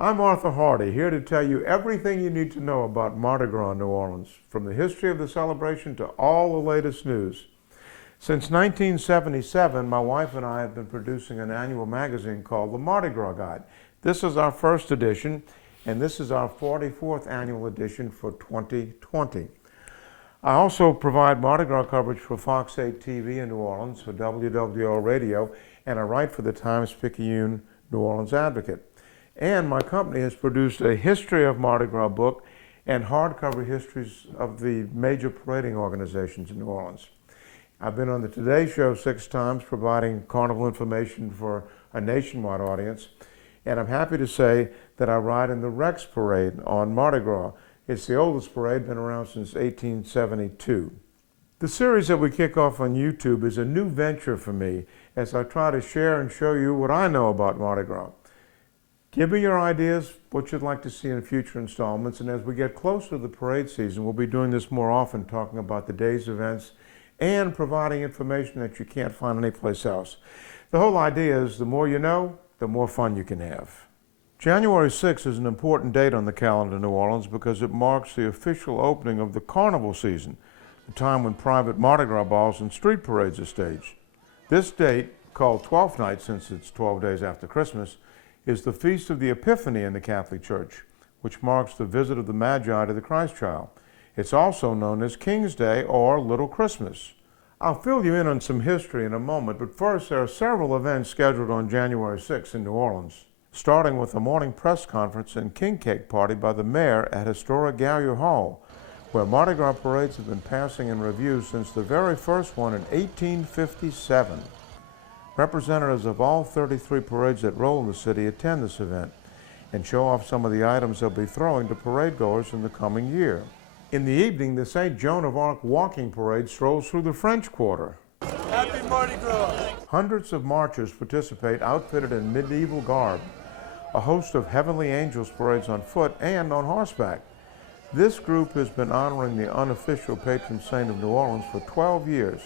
I'm Arthur Hardy, here to tell you everything you need to know about Mardi Gras in New Orleans, from the history of the celebration to all the latest news. Since 1977, my wife and I have been producing an annual magazine called the Mardi Gras Guide. This is our first edition, and this is our 44th annual edition for 2020. I also provide Mardi Gras coverage for Fox 8 TV in New Orleans, for WWO Radio, and I write for the Times-Picayune New Orleans Advocate. And my company has produced a history of Mardi Gras book and hardcover histories of the major parading organizations in New Orleans. I've been on the Today Show 6 times providing carnival information for a nationwide audience, and I'm happy to say that I ride in the Rex Parade on Mardi Gras. It's the oldest parade, been around since 1872. The series that we kick off on YouTube is a new venture for me as I try to share and show you what I know about Mardi Gras. Give me your ideas, what you'd like to see in future installments, and as we get closer to the parade season, we'll be doing this more often, talking about the day's events and providing information that you can't find anyplace else. The whole idea is the more you know, the more fun you can have. January 6th is an important date on the calendar in New Orleans because it marks the official opening of the Carnival season, the time when private Mardi Gras balls and street parades are staged. This date, called Twelfth night since it's 12 days after Christmas, is the Feast of the Epiphany in the Catholic Church, which marks the visit of the Magi to the Christ child. It's also known as King's Day or Little Christmas. I'll fill you in on some history in a moment, but first there are several events scheduled on January 6th in New Orleans, starting with a morning press conference and king cake party by the mayor at historic Gallier Hall, where Mardi Gras parades have been passing in review since the very first one in 1857. Representatives of all 33 parades that roll in the city attend this event and show off some of the items they'll be throwing to parade goers in the coming year. In the evening, the St. Joan of Arc walking parade strolls through the French Quarter. Happy Mardi Gras! Hundreds of marchers participate outfitted in medieval garb. A host of heavenly angels parades on foot and on horseback. This group has been honoring the unofficial patron saint of New Orleans for 12 years.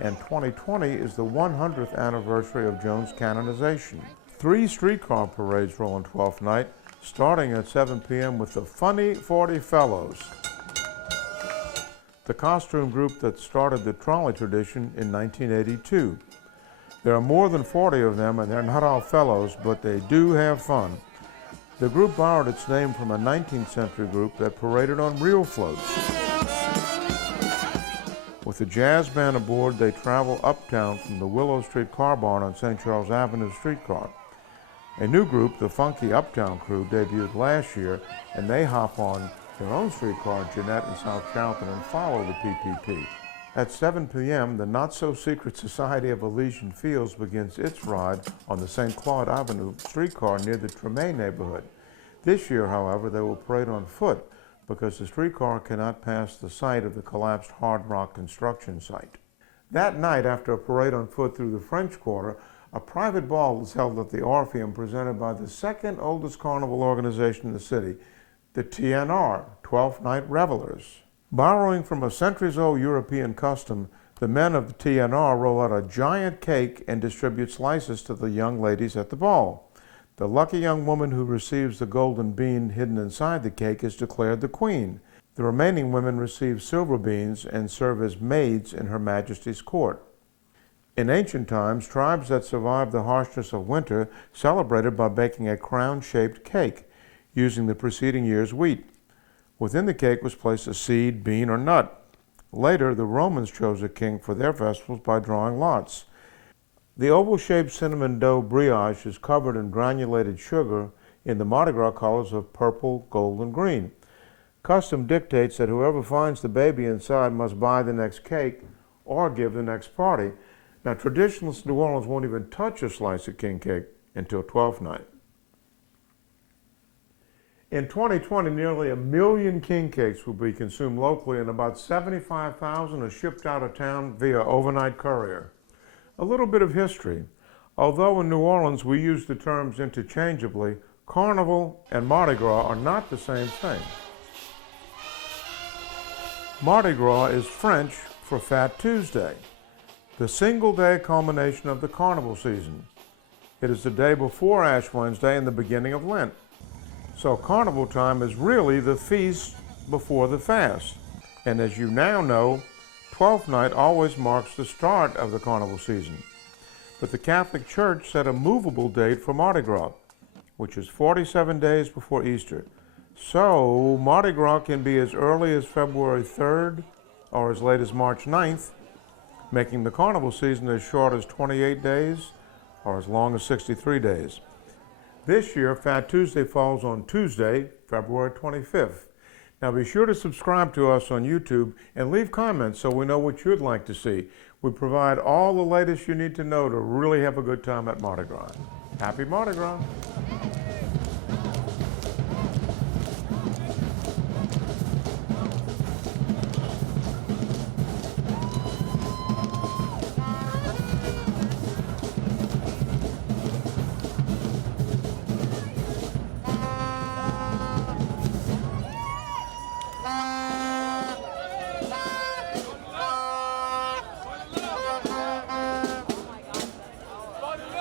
And 2020 is the 100th anniversary of Joan's canonization. 3 streetcar parades roll on 12th night, starting at 7 p.m. with the Funny 40 Fellows, the costume group that started the trolley tradition in 1982. There are more than 40 of them, and they're not all fellows, but they do have fun. The group borrowed its name from a 19th century group that paraded on real floats. With a jazz band aboard, they travel uptown from the Willow Street car barn on St. Charles Avenue streetcar. A new group, the Funky Uptown Crew, debuted last year, and they hop on their own streetcar in Jeanette and South Carrollton and follow the PPP. At 7 p.m., the not-so-secret Society of Elysian Fields begins its ride on the St. Claude Avenue streetcar near the Treme neighborhood. This year, however, they will parade on foot, because the streetcar cannot pass the site of the collapsed Hard Rock construction site. That night, after a parade on foot through the French Quarter, a private ball was held at the Orpheum presented by the second oldest carnival organization in the city, the TNR, Twelfth Night Revelers. Borrowing from a centuries-old European custom, the men of the TNR roll out a giant cake and distribute slices to the young ladies at the ball. The lucky young woman who receives the golden bean hidden inside the cake is declared the queen. The remaining women receive silver beans and serve as maids in Her Majesty's court. In ancient times, tribes that survived the harshness of winter celebrated by baking a crown-shaped cake, using the preceding year's wheat. Within the cake was placed a seed, bean, or nut. Later, the Romans chose a king for their festivals by drawing lots. The oval-shaped cinnamon dough brioche is covered in granulated sugar in the Mardi Gras colors of purple, gold, and green. Custom dictates that whoever finds the baby inside must buy the next cake or give the next party. Now, traditionalists in New Orleans won't even touch a slice of king cake until 12th night. In 2020, nearly 1 million king cakes will be consumed locally, and about 75,000 are shipped out of town via overnight courier. A little bit of history. Although in New Orleans we use the terms interchangeably, Carnival and Mardi Gras are not the same thing. Mardi Gras is French for Fat Tuesday, the single-day culmination of the carnival season. It is the day before Ash Wednesday and the beginning of Lent. So carnival time is really the feast before the fast. And as you now know, Twelfth night always marks the start of the carnival season. But the Catholic Church set a movable date for Mardi Gras, which is 47 days before Easter. So Mardi Gras can be as early as February 3rd or as late as March 9th, making the carnival season as short as 28 days or as long as 63 days. This year, Fat Tuesday falls on Tuesday, February 25th. Now be sure to subscribe to us on YouTube and leave comments so we know what you'd like to see. We provide all the latest you need to know to really have a good time at Mardi Gras. Happy Mardi Gras!